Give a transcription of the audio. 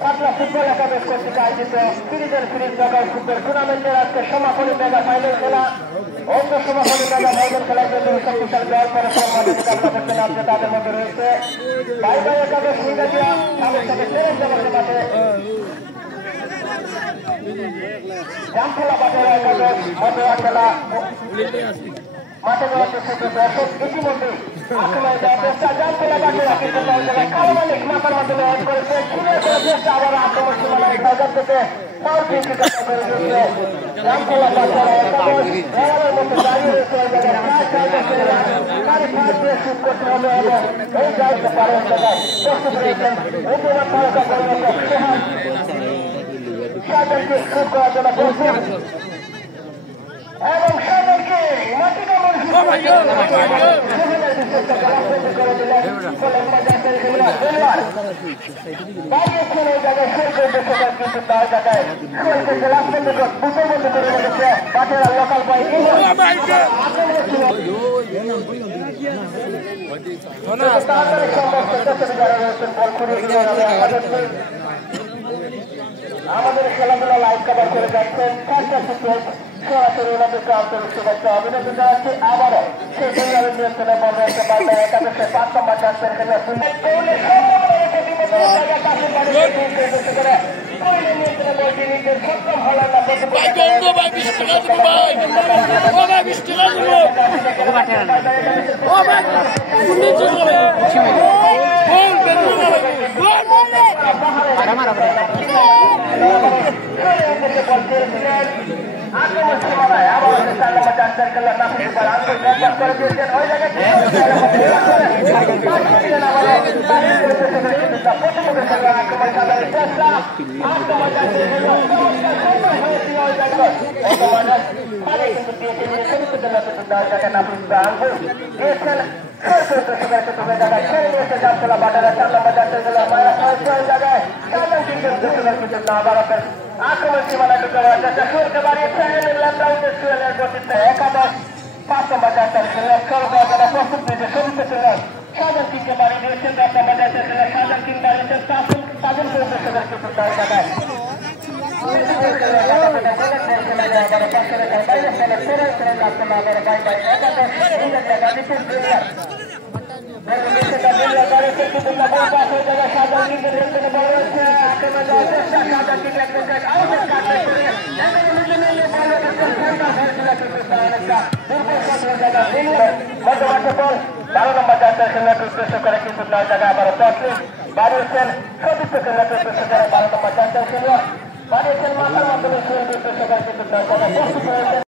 Patna football একাদশ কর্তৃক আয়োজিত সিরিজের সিরিজ নকআউট ফুটবল টুর্নামেন্টের আজকে সমাপনী মেগা ফাইনাল খেলা অন্য সমাপনী মেগা ফাইনাল খেলার জন্য শক্তিশালী দল পরস্পর মাঠে মোকাবিলা করতে নামছে। তাদের মধ্যে রয়েছে বাইবাই একাদশ নিগাজিয়া তাদের সাথে সেরেন জমাতে মাঠে জামখোলা বাজার একাদশ মতোয়া খেলা মাঠে যাওয়ার দর্শক ইতিমধ্যে আক্রমণে যাওয়ার চেষ্টা জামখোলা বাজার কিন্তু কালো মালিক মাথার মাধ্যমে হেড করেছে খুনের করার চেষ্টা আবার আক্রমণ সীমানায় বাজার থেকে ফাউল কিন্তু করে দিয়েছে জামখোলা বাজার একাদশ দেওয়ালের মধ্যে দাঁড়িয়ে রয়েছে ওই জায়গায় শুট করতে হবে এবং এই দায়িত্ব পালন জায়গায় প্রস্তুত রয়েছেন উদ্যমান তারকা পরিবর্তক সোহান শাহজাহানকে শুট করার জন্য প্রস্তুত এবং শাহজাহানকে মাটি কামড় লোকাল বয় আমাদের খেলাধুলা লাইভ কভার করে যাচ্ছেন সরাসরি ওনাদেরকে আন্তরিক শুভেচ্ছা অভিনন্দন জানাচ্ছি। আবারও সেই পরিবারের নিয়ন্ত্রণে বন্ধ হতে পারবে একাদশে 5 নম্বর চান্সের খেলা আক্রমণ সীমানায় আবার 4 নম্বর চান্সের খেলা নাফিস করে দিয়েছেন ওই জায়গায় আক্রমণ সাধারণ চেষ্টা আক্রমণ সীমানায় ঢুকে দেওয়ার চেষ্টা শুরুকে বাড়িয়েছেন একাদশ 5 নম্বর চান্সের খেলা প্রস্তুত নিয়েছে শুরুতে ছিলেন শাহজাহান কিংকে বাড়িয়ে দিয়েছেন 10 নম্বর চান্সের খেলা শাহজাহান কিং বাড়িয়েছেন তাদের জায়গায় বারো নম্বর জাতীয় খেলাকে উদ্দেশ্য করে কিন্তু 9 জায়গায় আবারও বাড়িয়েছেন সতীর্থ খেলাকে উদ্দেশ্য করে 12 নম্বর জাতীয় খেলা বাড়িয়েছেন মাথার মাধ্যমে উদ্দেশ্য করে কিন্তু 9 জায়গায়